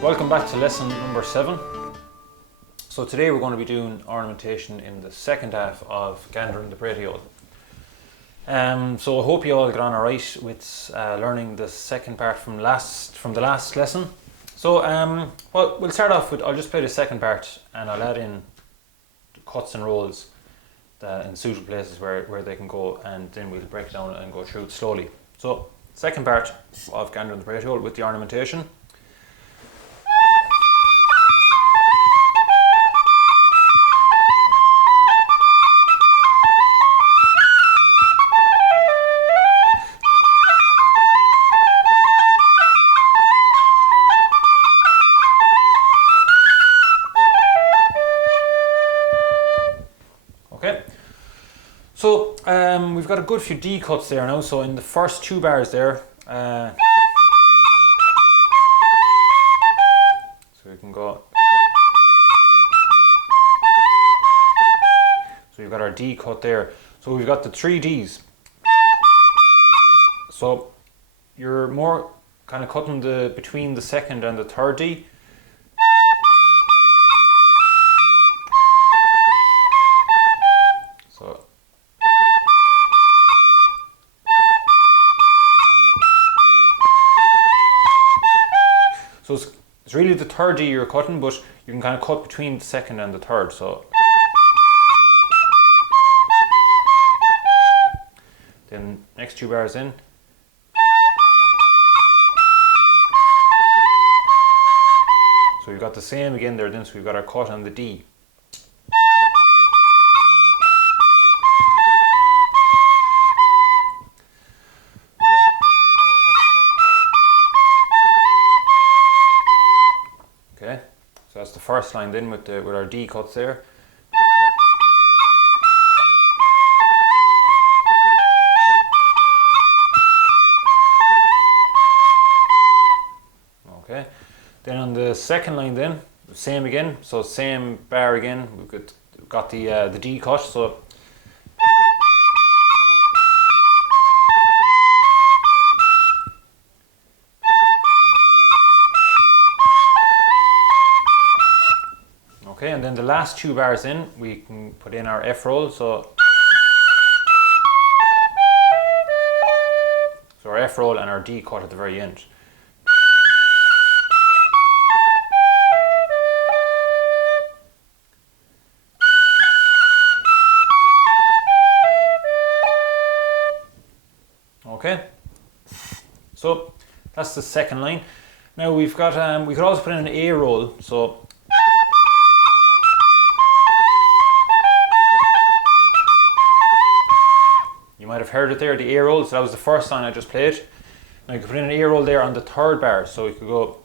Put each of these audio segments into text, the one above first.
Welcome back to lesson number 7. So today we're going to be doing ornamentation in the second half of Gander and the Pratie. So I hope you all got on alright with learning the second part from the last lesson. So well, we'll start off with, I'll just play the second part and I'll add in cuts and rolls in suitable places where they can go, and then we'll break it down and go through it slowly. So second part of Gander and the Pratie with the ornamentation. Okay, so we've got a good few D cuts there now. So in the first 2 bars there, so we can go. So we've got our D cut there. So we've got the 3 Ds. So you're more kind of cutting between the second and the third D. So it's really the third D you're cutting, but you can kind of cut between the second and the third. So then next 2 bars in. So we've got the same again there then, so we've got our cut on the D. Okay, so that's the first line then with our D cuts there. Okay, then on the second line then, same again, so same bar again, we've got the D cut, so okay, and then the last 2 bars in, we can put in our F roll, so our F roll and our D cut at the very end. Okay, so that's the second line. Now we've got, we could also put in an A roll, so you might have heard it there, the A roll, so that was the first line I just played. Now you could put in an A roll there on the third bar, so you could go.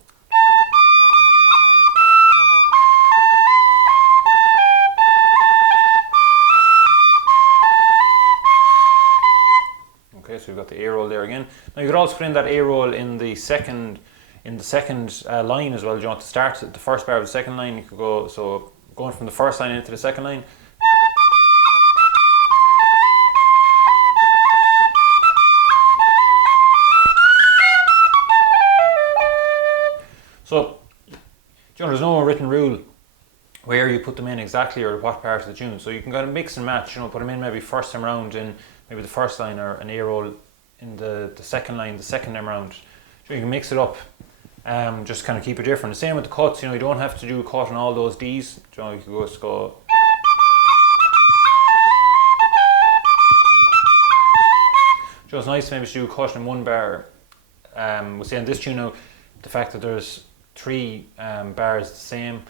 Okay, so we've got the A roll there again. Now you could also put in that A roll in the second line as well. You want to start at the first bar of the second line. You could go, so going from the first line into the second line. So, there's no written rule where you put them in exactly or what part of the tune. So you can kind of mix and match, put them in maybe first time round in maybe the first line, or an A roll in the second line, the second time round. So you can mix it up, just kind of keep it different. The same with the cuts, you don't have to do a cut on all those Ds. You can just go. It's nice maybe to do a cut in 1 bar. We'll say in this tune now, the fact that there's 3 bars the same,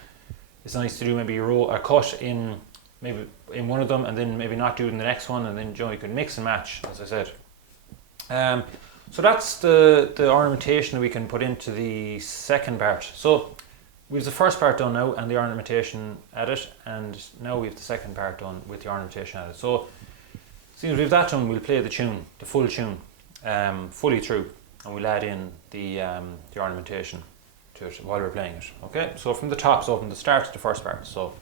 it's nice to do maybe a cut in maybe in one of them and then maybe not do it in the next one, and then you could mix and match, as I said. So that's the ornamentation that we can put into the second part. So we have the first part done now and the ornamentation added, and now we have the second part done with the ornamentation added. So as soon as we have that done, we'll play the tune, the full tune, fully through, and we'll add in the ornamentation to it while we're playing it. Okay, so from the top, so from the start to the first part. So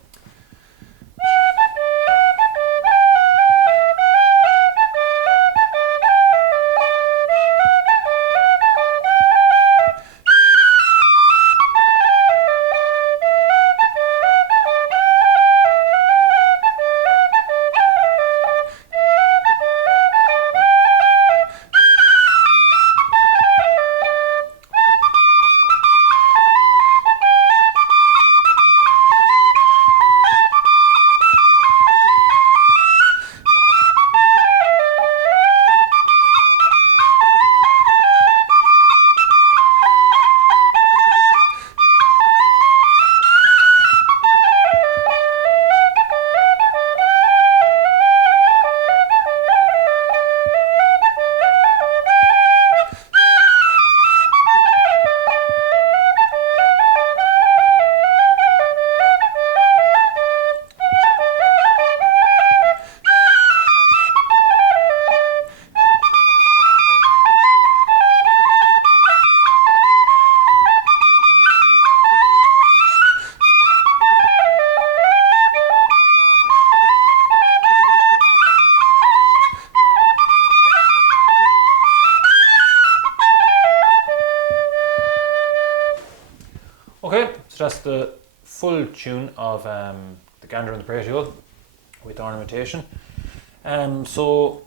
So that's the full tune of the Gander and the Pratie with ornamentation. So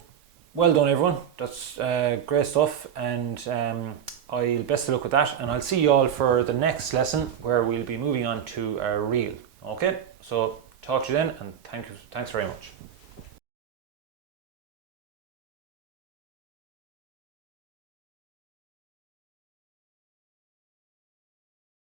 well done everyone, that's great stuff, and I'll best of luck with that, and I'll see you all for the next lesson where we'll be moving on to a reel. Okay, so talk to you then, and thanks very much.